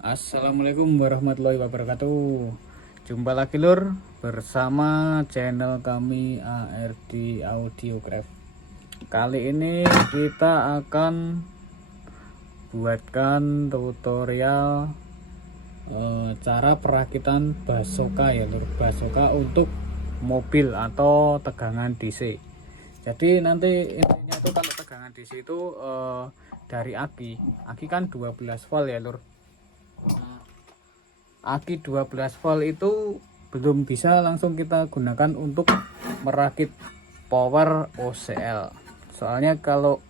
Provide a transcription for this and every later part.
Assalamualaikum warahmatullahi wabarakatuh. Jumpa lagi lur bersama channel kami ARD Audiocraft. Kali ini kita akan buatkan tutorial cara perakitan basoka ya lur. Basoka untuk mobil atau tegangan DC. Jadi nanti intinya itu kalau tegangan DC itu dari aki kan 12 volt ya lur. Aki 12 volt itu belum bisa langsung kita gunakan untuk merakit power OCL. Soalnya kalau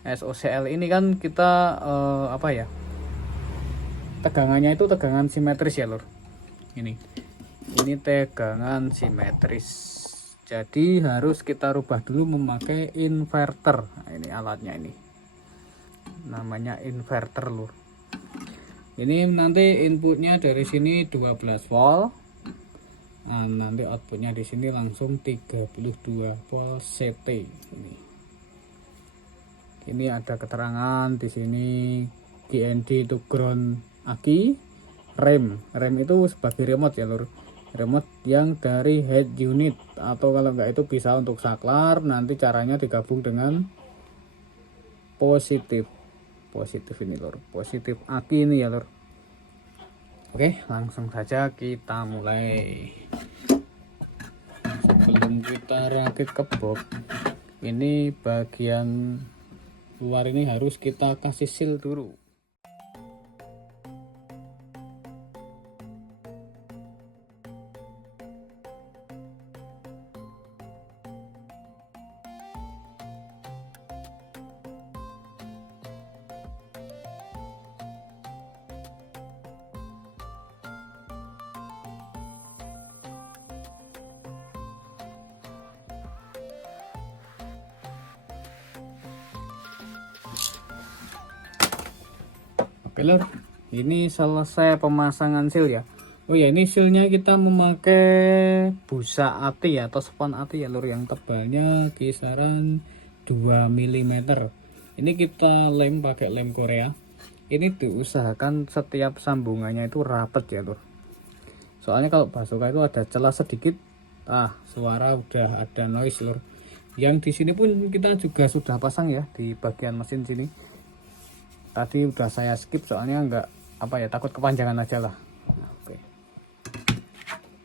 SOCL ini kan kita tegangannya itu tegangan simetris ya lur. Ini tegangan simetris. Jadi harus kita rubah dulu memakai inverter. Nah, ini alatnya ini. Namanya inverter lur. Ini nanti inputnya dari sini 12 volt. Nah, nanti outputnya di sini langsung 32 volt CT. Ini ada keterangan di sini GND itu ground aki, rem itu sebagai remote ya lur. Remote yang dari head unit atau kalau enggak itu bisa untuk saklar. Nanti caranya digabung dengan positif ini lur, positif aki ini ya lur. Oke, langsung saja kita mulai. Sebelum kita rakit ke box, ini bagian luar ini harus kita kasih seal dulu. Oke lor, ini selesai pemasangan seal ya. Oh ya, ini sealnya kita memakai busa ati atau spon ati ya lor, yang tebalnya kisaran 2 mm. Ini kita lem pakai lem Korea. Ini diusahakan setiap sambungannya itu rapet ya lor. Soalnya kalau basoka itu ada celah sedikit, suara udah ada noise lor. Yang di sini pun kita juga sudah pasang ya di bagian mesin sini. Tadi udah saya skip soalnya enggak takut kepanjangan aja lah. Oke.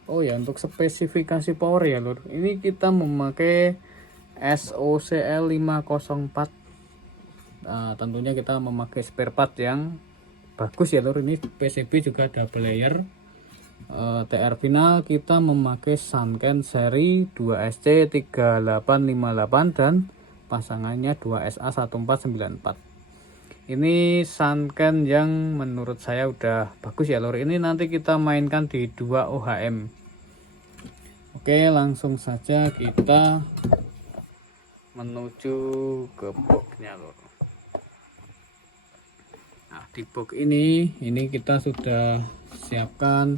Oh ya, untuk spesifikasi power ya lur, ini kita memakai SOCL 504. Tentunya kita memakai spare part yang bagus ya lur. Ini PCB juga double layer. TR final kita memakai Sanken seri 2SC3858 dan pasangannya 2SA1494. Ini Sanken yang menurut saya udah bagus ya lor. Ini nanti kita mainkan di 2 OHM. Oke, langsung saja kita menuju ke boxnya lor. Nah, di box ini kita sudah siapkan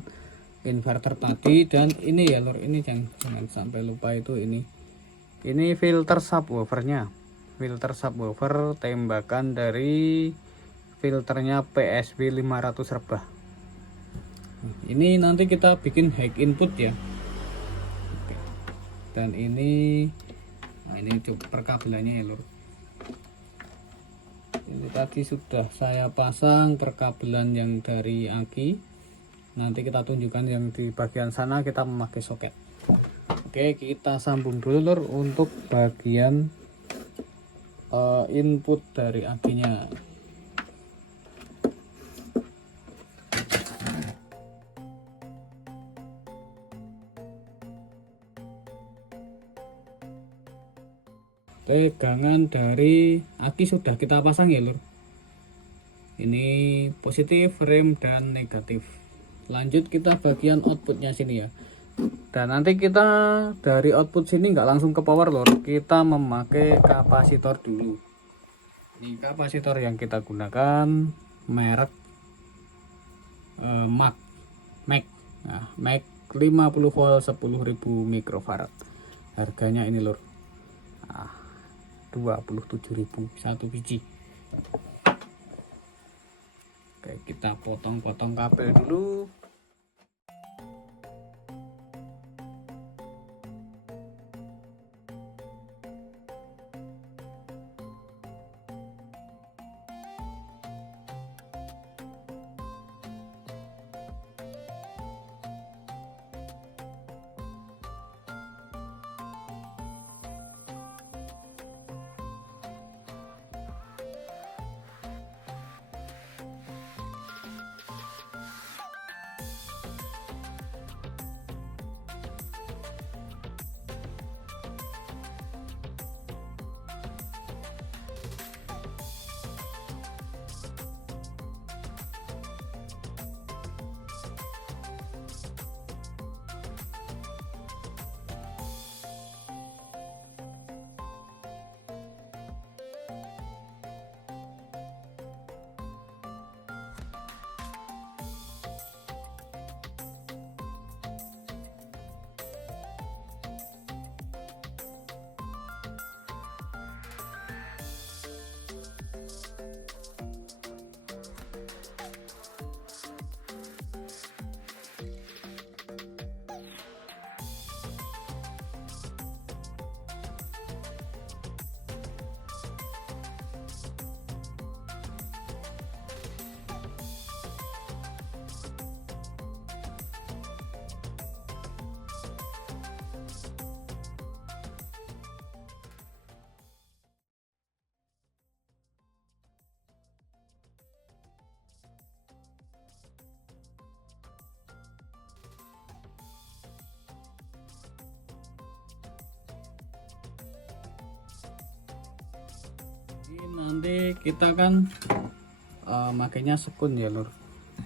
inverter tadi, dan ini ya lor, ini jangan sampai lupa itu ini filter subwoofernya. Filter subwoofer tembakan dari filternya PSB 500 rebah. Ini nanti kita bikin high input ya. Oke. Dan ini perkabelannya ya lur. Ini tadi sudah saya pasang perkabelan yang dari aki. Nanti kita tunjukkan yang di bagian sana kita memakai soket. Oke, kita sambung dulu lur untuk bagian input dari akinya. Tegangan dari aki sudah kita pasang ya lur. Ini positif, rem dan negatif. Lanjut kita bagian outputnya sini ya. Dan nanti kita dari output sini nggak langsung ke power lor, kita memakai kapasitor dulu. Ini kapasitor yang kita gunakan merek MAC. Nah, MAC 50 volt 10.000 mikrofarad. Harganya ini lor, 27.000 satu biji. Oke, Oke, kita potong-potong kabel dulu. Ini nanti kita kan makainya sekun ya lur.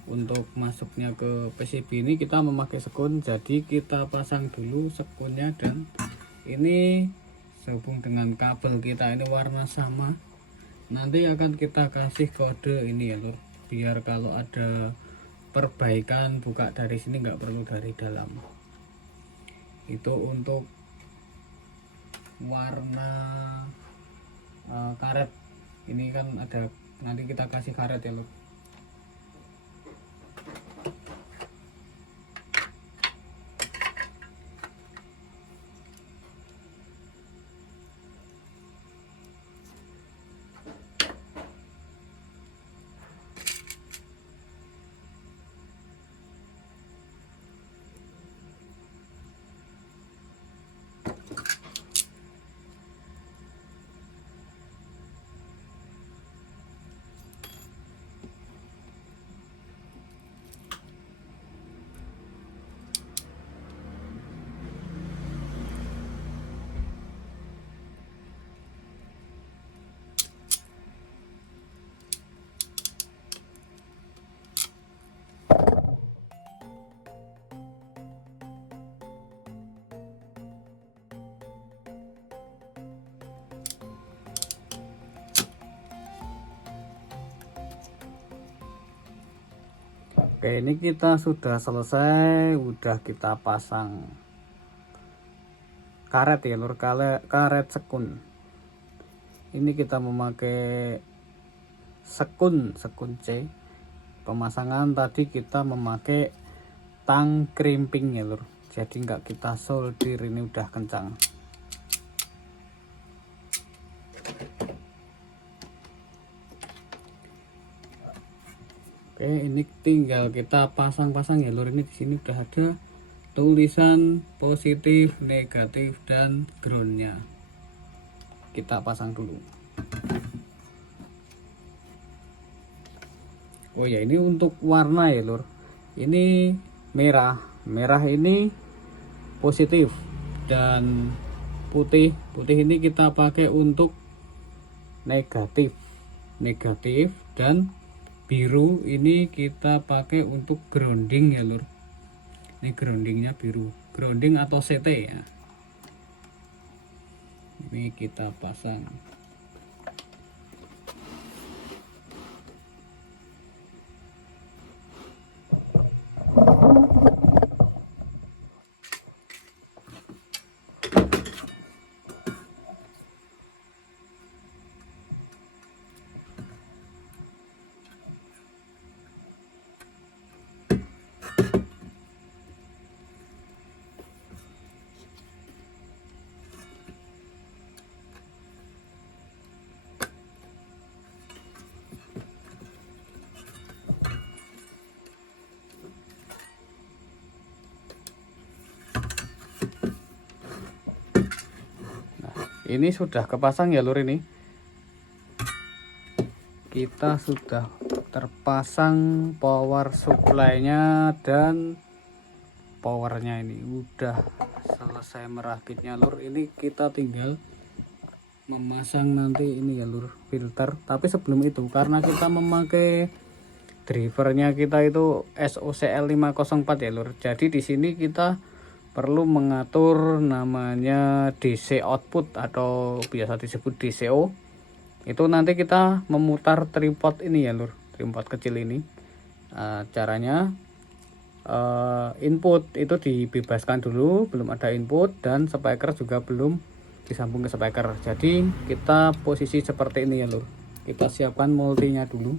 Untuk masuknya ke PCB ini kita memakai sekun, jadi kita pasang dulu sekunnya, dan ini sehubung dengan kabel kita ini warna sama. Nanti akan kita kasih kode ini ya lur, biar kalau ada perbaikan buka dari sini nggak perlu dari dalam. Itu untuk warna karet ini kan ada, nanti kita kasih karet ya lur. Oke, ini kita sudah selesai, udah kita pasang karet ya lur, karet sekun. Ini kita memakai sekun C. Pemasangan tadi kita memakai tang crimping ya lur, jadi nggak kita solder, ini udah kencang. Oke, ini tinggal kita pasang-pasang ya lur. Ini di sini udah ada tulisan positif, negatif, dan groundnya. Kita pasang dulu. Oh ya, ini untuk warna ya lur. Ini merah. Merah ini positif, dan putih ini kita pakai untuk negatif. Dan biru ini kita pakai untuk grounding ya lur. Ini groundingnya biru, grounding atau CT ya. Ini kita pasang. Ini sudah kepasang ya lur, ini kita sudah terpasang power supply-nya dan powernya, ini udah selesai merakitnya lur. Ini kita tinggal memasang nanti ini ya lur, filter. Tapi sebelum itu, karena kita memakai drivernya kita itu SOCL 504 ya lur, jadi di sini kita perlu mengatur namanya DC output atau biasa disebut DCO. Itu nanti kita memutar tripod ini ya lur, tripod kecil ini. Caranya input itu dibebaskan dulu, belum ada input, dan speaker juga belum disambung ke speaker. Jadi kita posisi seperti ini ya lur. Kita siapkan multinya dulu.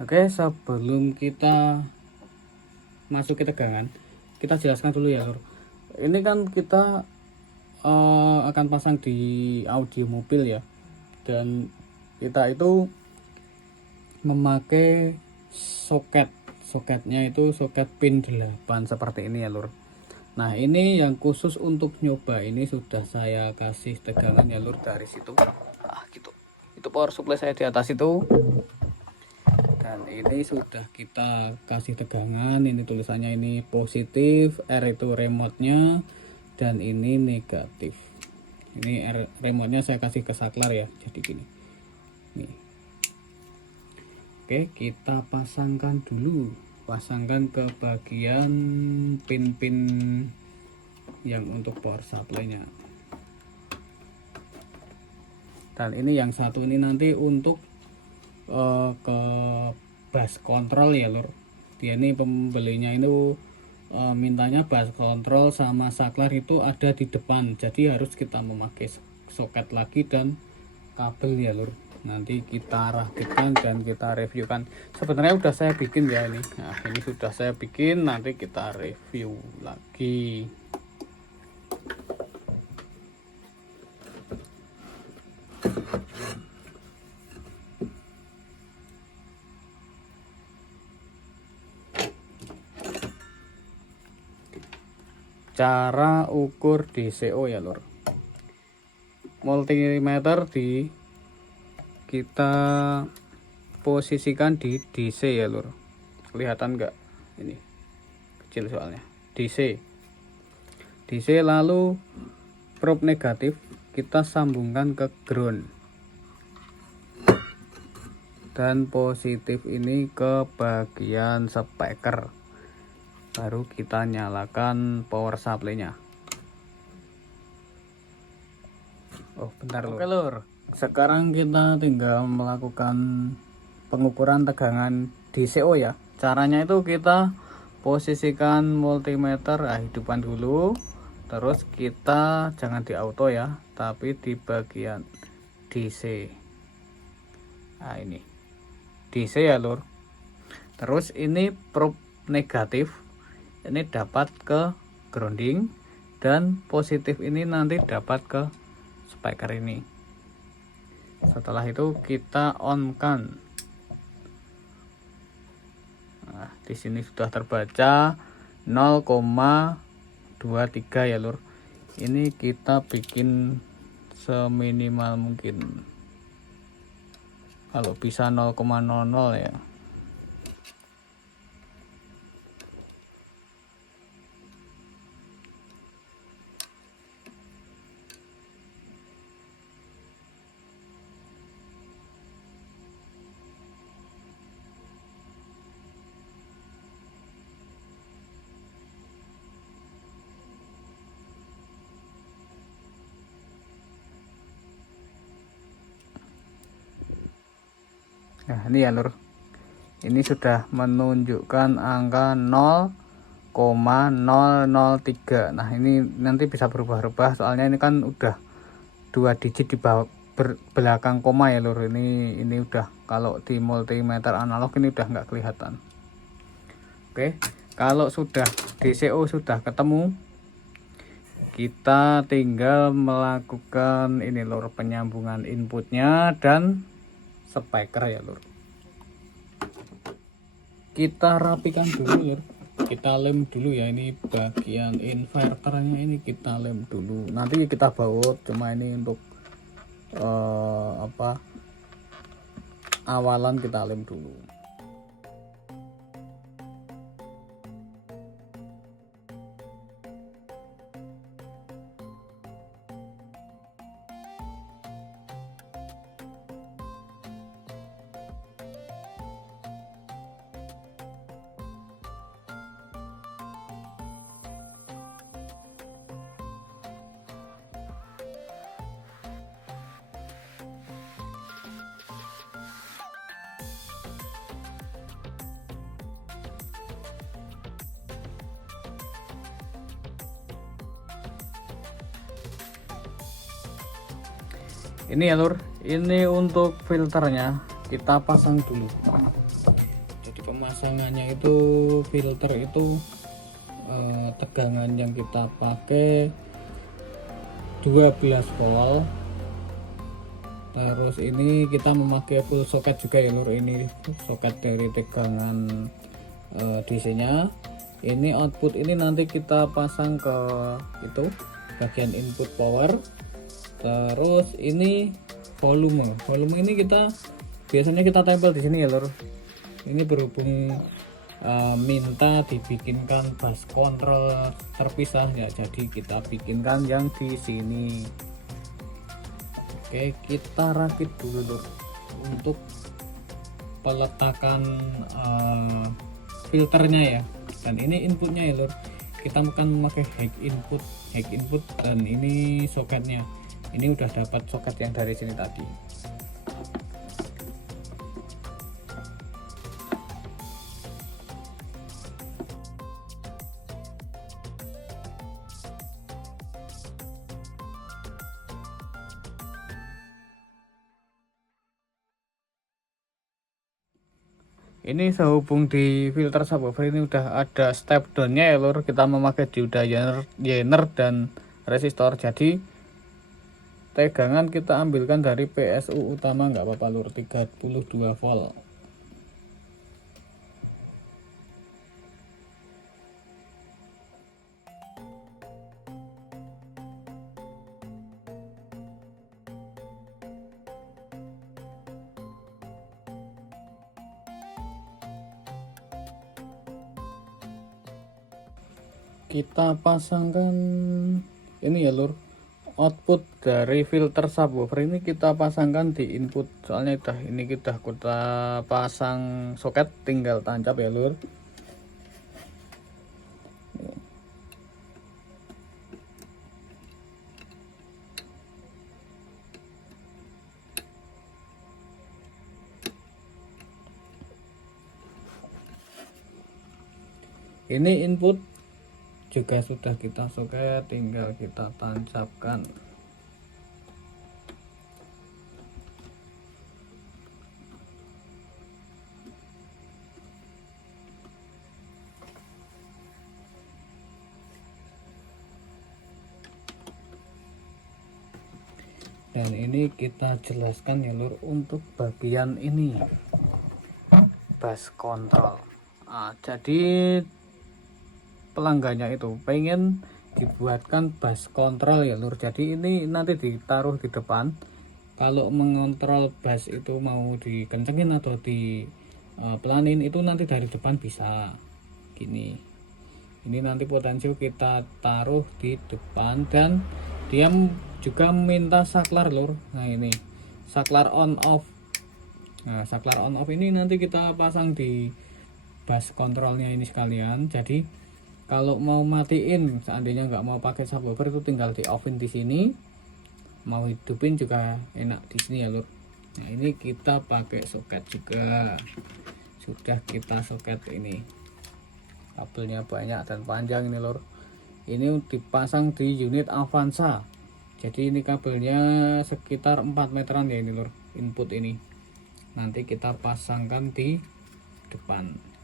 Oke, sebelum kita masuk ke tegangan, kita jelaskan dulu ya lur. Ini kan kita akan pasang di audio mobil ya, dan kita itu memakai soketnya itu soket pin 8 seperti ini ya lur. Nah, ini yang khusus untuk nyoba ini sudah saya kasih tegangan ya lur dari situ. Gitu. Itu power supply saya di atas itu. Dan ini sudah kita kasih tegangan. Ini tulisannya ini positif, R itu remote-nya, dan ini negatif. Ini remote-nya saya kasih ke saklar ya. Jadi gini. Nih. Oke, kita pasangkan dulu. Pasangkan ke bagian pin-pin yang untuk power supply-nya. Dan ini yang satu ini nanti untuk ke bus control ya lur. Dia ini pembelinya itu mintanya bus control sama saklar itu ada di depan, jadi harus kita memakai soket lagi dan kabel ya lur. Nanti kita rakitkan dan kita reviewkan. Sebenarnya udah saya bikin ya ini. Nah, ini sudah saya bikin, nanti kita review lagi. Cara ukur DCO ya lur. Multimeter kita posisikan di DC ya lur. Kelihatan enggak? Ini kecil soalnya. DC lalu probe negatif kita sambungkan ke ground, dan positif ini ke bagian speaker. Baru kita nyalakan power supply-nya. Oh bentar lur. Oke lur, sekarang kita tinggal melakukan pengukuran tegangan DCO ya. Caranya itu kita posisikan multimeter hidupan dulu, terus kita jangan di auto ya, tapi di bagian DC. Nah ini DC ya lur. Terus ini probe negatif ini dapat ke grounding, dan positif ini nanti dapat ke speaker ini. Setelah itu kita on kan. Nah, di sini sudah terbaca 0,23 ya lur. Ini kita bikin seminimal mungkin. Kalau bisa 0,00 ya. Nah ini ya lur, ini sudah menunjukkan angka 0,003. Nah ini nanti bisa berubah-ubah soalnya ini kan udah 2 digit di bawah belakang koma ya lur. Ini udah, kalau di multimeter analog ini udah nggak kelihatan. Oke, kalau sudah DCO sudah ketemu, kita tinggal melakukan ini lur, penyambungan inputnya dan speaker ya lur. Kita rapikan dulu lur. kita lem dulu ya. Ini bagian inverternya ini kita lem dulu, nanti kita baut, cuma ini untuk awalan kita lem dulu. Ini ya lur, ini untuk filternya kita pasang dulu. Jadi pemasangannya itu filter itu tegangan yang kita pakai 12 volt. Terus ini kita memakai full soket juga ya lur, ini soket dari tegangan DC nya. Ini output ini nanti kita pasang ke itu bagian input power. Terus ini volume ini kita biasanya kita tempel di sini ya lur. Ini berhubung minta dibikinkan bus control terpisah ya, jadi kita bikinkan yang di sini. Oke, kita rakit dulu lur untuk peletakan filternya ya. Dan ini inputnya ya lur, kita akan memakai hack input dan ini soketnya. Ini udah dapat soket yang dari sini tadi. Ini sehubung di filter subwoofer ini udah ada step downnya ya lur, kita memakai dioda Zener dan resistor. Jadi tegangan kita ambilkan dari PSU utama, nggak apa-apa lur, 32 volt. Kita pasangkan ini ya lur, output dari filter subwoofer ini kita pasangkan di input, soalnya ini kita pasang soket, tinggal tancap ya lur. Ini input juga sudah kita soket, tinggal kita tancapkan. Dan ini kita jelaskan ya lur, untuk bagian ini bus control. Jadi pelanggannya itu pengen dibuatkan bus control ya lur, jadi ini nanti ditaruh di depan. Kalau mengontrol bus itu mau dikencengin atau di pelanin itu nanti dari depan bisa gini. Ini nanti potensio kita taruh di depan, dan dia juga minta saklar lur. Nah ini saklar on off. Nah saklar on off ini nanti kita pasang di bus kontrolnya ini sekalian. Jadi kalau mau matiin, seandainya nggak mau pakai subwoofer, itu tinggal di offin di sini. Mau hidupin juga enak di sini ya lur. Nah ini kita pakai soket juga, sudah kita soket. Ini kabelnya banyak dan panjang ini lur. Ini dipasang di unit Avanza. Jadi ini kabelnya sekitar 4 meteran ya ini lur, input ini. Nanti kita pasangkan di depan.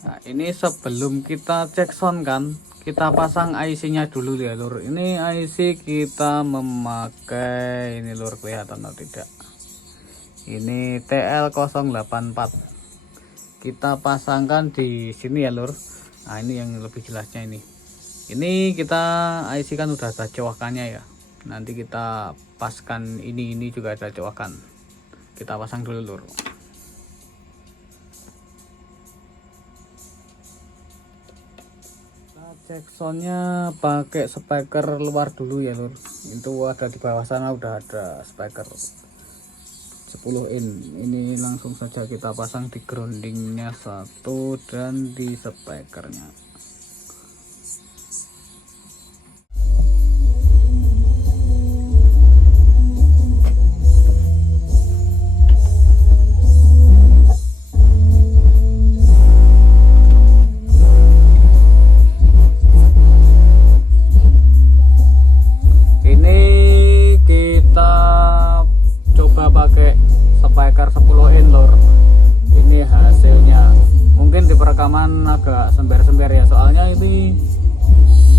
Nah ini sebelum kita cek sound kan, kita pasang IC nya dulu ya lur. Ini IC kita memakai ini lur, kelihatan atau tidak, Ini TL084. Kita pasangkan di sini ya lur. Nah ini yang lebih jelasnya ini. Ini kita IC kan udah ada cowakannya ya. Nanti kita paskan ini juga ada cowakan. Kita pasang dulu lur. Cek soundnya pakai speaker luar dulu ya lur. Itu ada di bawah sana udah ada speaker 10 in. Ini langsung saja kita pasang di groundingnya satu dan di speakernya. Speaker 10 in lor. Ini hasilnya. Mungkin di perekaman agak sember-sember ya, soalnya ini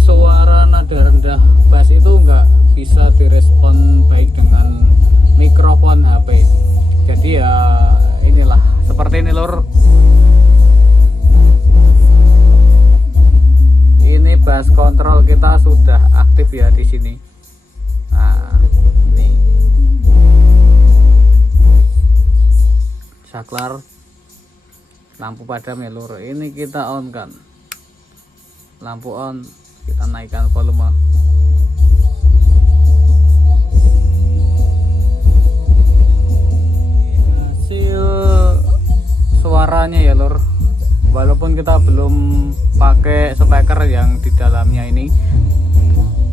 suara nada rendah bass itu nggak bisa direspon baik dengan mikrofon HP. Jadi ya inilah seperti ini lor. Ini bass control kita sudah aktif ya di sini. Nah, ini saklar lampu padam ya lur. Ini kita on kan, lampu on, kita naikkan volume. Hasil suaranya ya lur, walaupun kita belum pakai speaker yang di dalamnya ini,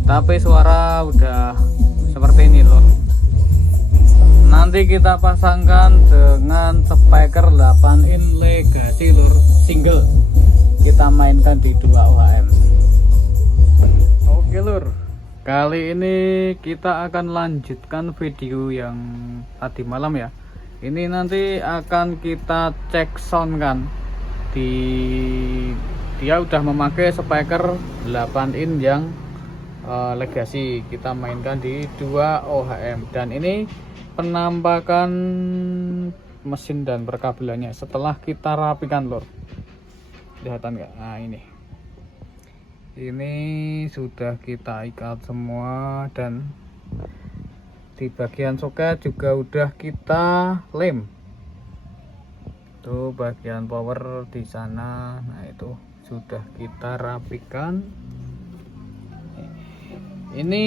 tapi suara udah seperti ini lur. Nanti kita pasangkan dengan speaker 8 in Legacy lur, single. Kita mainkan di 2 OHM. Oke lur, kali ini kita akan lanjutkan video yang tadi malam ya. Ini nanti akan kita cek sound kan. Dia udah memakai speaker 8 in yang Legacy. Kita mainkan di 2 OHM. Dan ini penampakan mesin dan perkabelannya setelah kita rapikan lor. Kelihatan nggak? Nah ini sudah kita ikat semua, dan di bagian soket juga udah kita lem. Tuh bagian power di sana. Nah itu sudah kita rapikan. Ini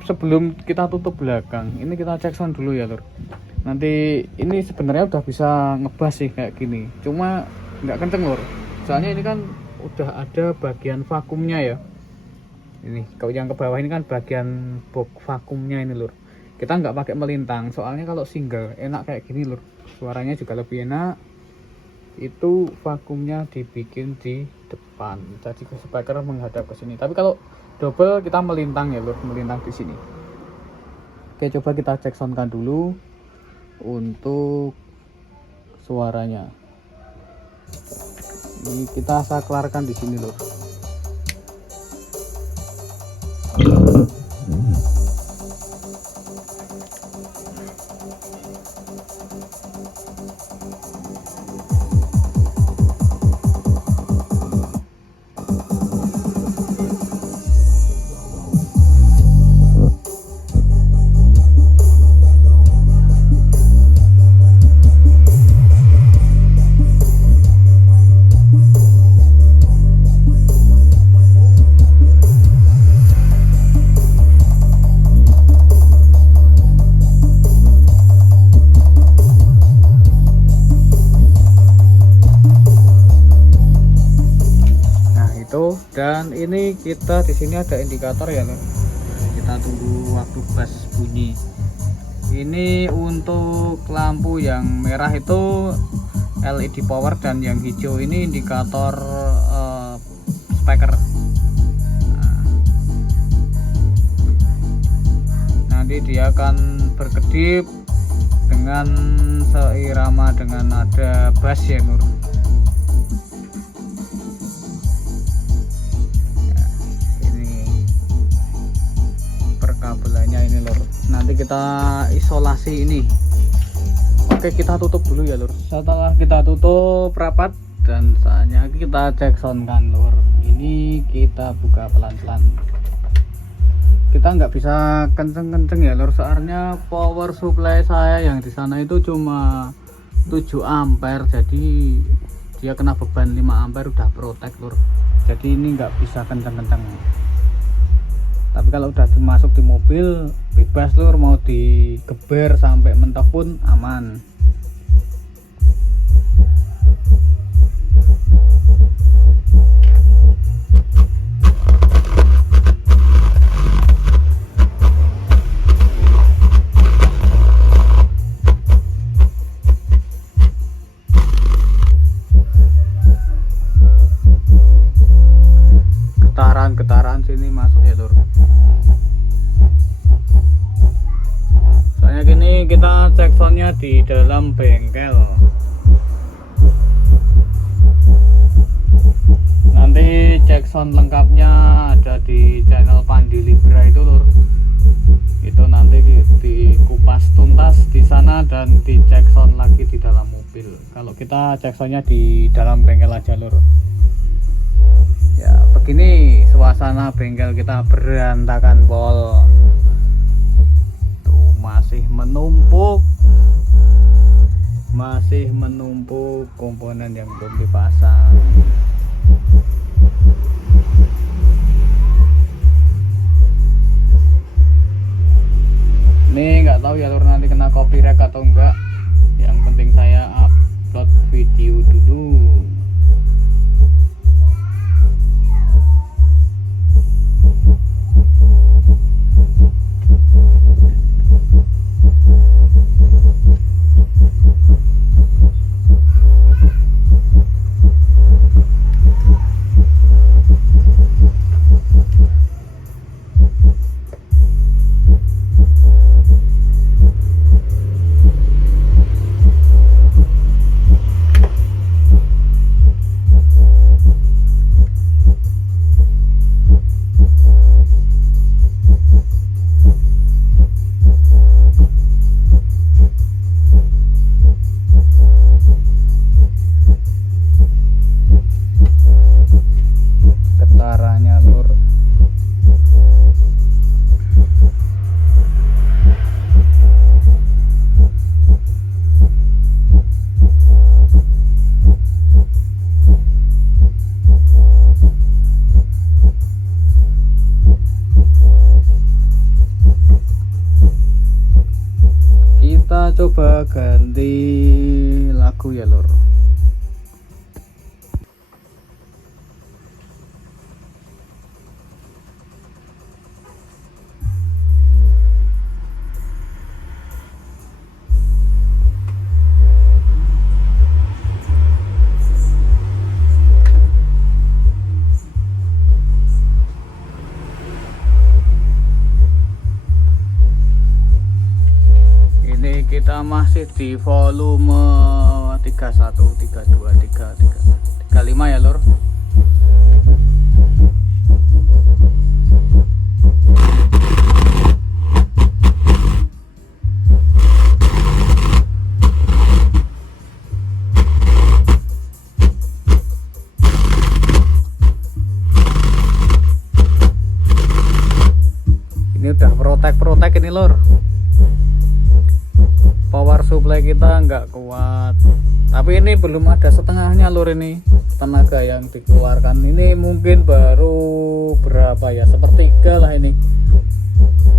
sebelum kita tutup belakang, ini kita cek sound dulu ya lur. Nanti ini sebenarnya udah bisa ngebas sih kayak gini, cuma nggak kenceng lur, soalnya ini kan udah ada bagian vakumnya ya. Ini kalau yang ke bawah ini kan bagian box vakumnya ini lur. Kita nggak pakai melintang, soalnya kalau single enak kayak gini lur, suaranya juga lebih enak. Itu vakumnya dibikin di depan, jadi speaker menghadap ke sini. Tapi kalau double kita melintang ya lur, melintang di sini. Oke, coba kita cek soundkan dulu untuk suaranya. Ini kita saklarkan di sini lur. Dan ini kita di sini ada indikator ya lor. Kita tunggu waktu bass bunyi. Ini untuk lampu yang merah itu LED power, dan yang hijau ini indikator speaker. Nanti dia akan berkedip dengan seirama dengan nada bass ya lur. Kabelannya ini lor. Nanti kita isolasi ini Oke, kita tutup dulu ya lur. Setelah kita tutup rapat dan saatnya kita cek sound kan lur. Ini kita buka pelan-pelan. Kita nggak bisa kenceng-kenceng ya lur, soalnya power supply saya yang di sana itu cuma 7 ampere, jadi dia kena beban 5 ampere udah protek lur. Jadi ini nggak bisa kenceng-kenceng. Tapi kalau udah dimasuk di mobil bebas lur, mau digeber sampai mentok pun aman. Getaran sini masuk ya lur. Soalnya gini, kita cek soundnya di dalam bengkel. Nanti cek sound lengkapnya ada di channel Pandi Libra itu lur. Itu nanti dikupas tuntas di sana dan dicek sound lagi di dalam mobil. Kalau kita cek soundnya di dalam bengkel aja lur. Ya begini suasana bengkel kita berantakan pol. Tuh masih menumpuk komponen yang belum dipasang. Ini nggak tahu ya lur nanti kena copyright atau enggak. Yang penting saya upload video dulu. Getarannya lur. Kita coba ganti lagu ya lur. Ini kita masih di volume 31, 32, 33, 35 ya lur. Ini udah protek ini lur. Power supply kita nggak kuat, tapi ini belum ada setengahnya lur. Ini tenaga yang dikeluarkan ini mungkin baru berapa ya, sepertiga lah ini.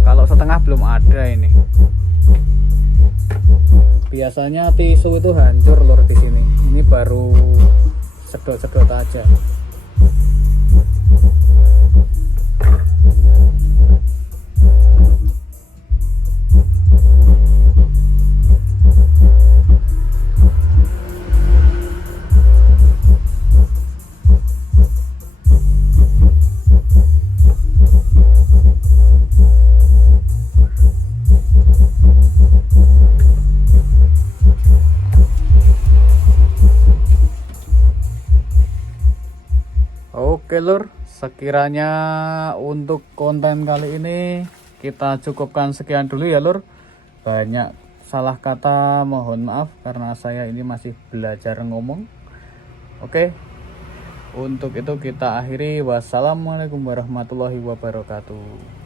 Kalau setengah belum ada ini. Biasanya tisu itu hancur lur di sini. Ini baru sedot-sedot aja. Oke lur, sekiranya untuk konten kali ini kita cukupkan sekian dulu ya lur. Banyak salah kata mohon maaf karena saya ini masih belajar ngomong. Oke, untuk itu kita akhiri. Wassalamualaikum warahmatullahi wabarakatuh.